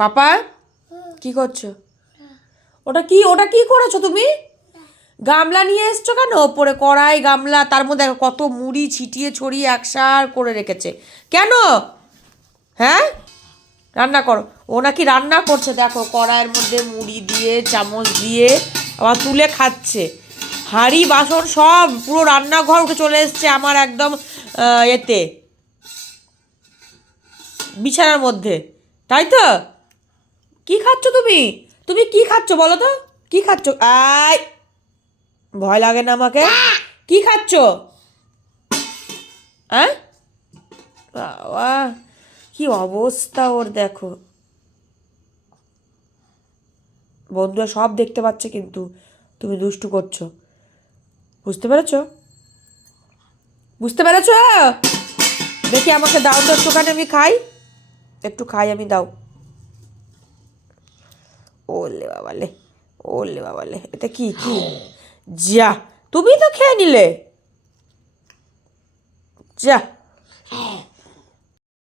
পাপা কি করছো? ওটা কি করেছো তুমি? গামলা নিয়ে এসছো কেন? ওপরে কড়াই গামলা, তার মধ্যে দেখো কত মুড়ি ছিটিয়ে ছড়িয়ে একসার করে রেখেছে কেন? হ্যাঁ, রান্না করো। ও নাকি রান্না করছে, দেখো কড়াইয়ের মধ্যে মুড়ি দিয়ে চামচ দিয়ে আবার তুলে খাচ্ছে। হাঁড়ি বাসন সব পুরো রান্নাঘর উঠে চলে এসছে আমার একদম এতে বিছানার মধ্যে, তাই তো? কি খাচ্ছ তুমি? তুমি কি খাচ্ছ বলো তো? কি খাচ্ছ? আয়, ভয় লাগে না আমাকে? কি খাচ্ছ? হ্যাঁ, বাবা, কি অবস্থা ওর দেখো। বন্ধুরা সব দেখতে পাচ্ছে কিন্তু তুমি দুষ্টু করছো। বুঝতে পেরেছো? বুঝতে পেরেছো? দেখি আমাকে দাও তো একটুখানি, আমি খাই। একটু খাই আমি, দাও। ওলে বাবালে, ওলে বাবালে, এটা কি কি? যা, তুমি তো খেয়ে নিলে। যা।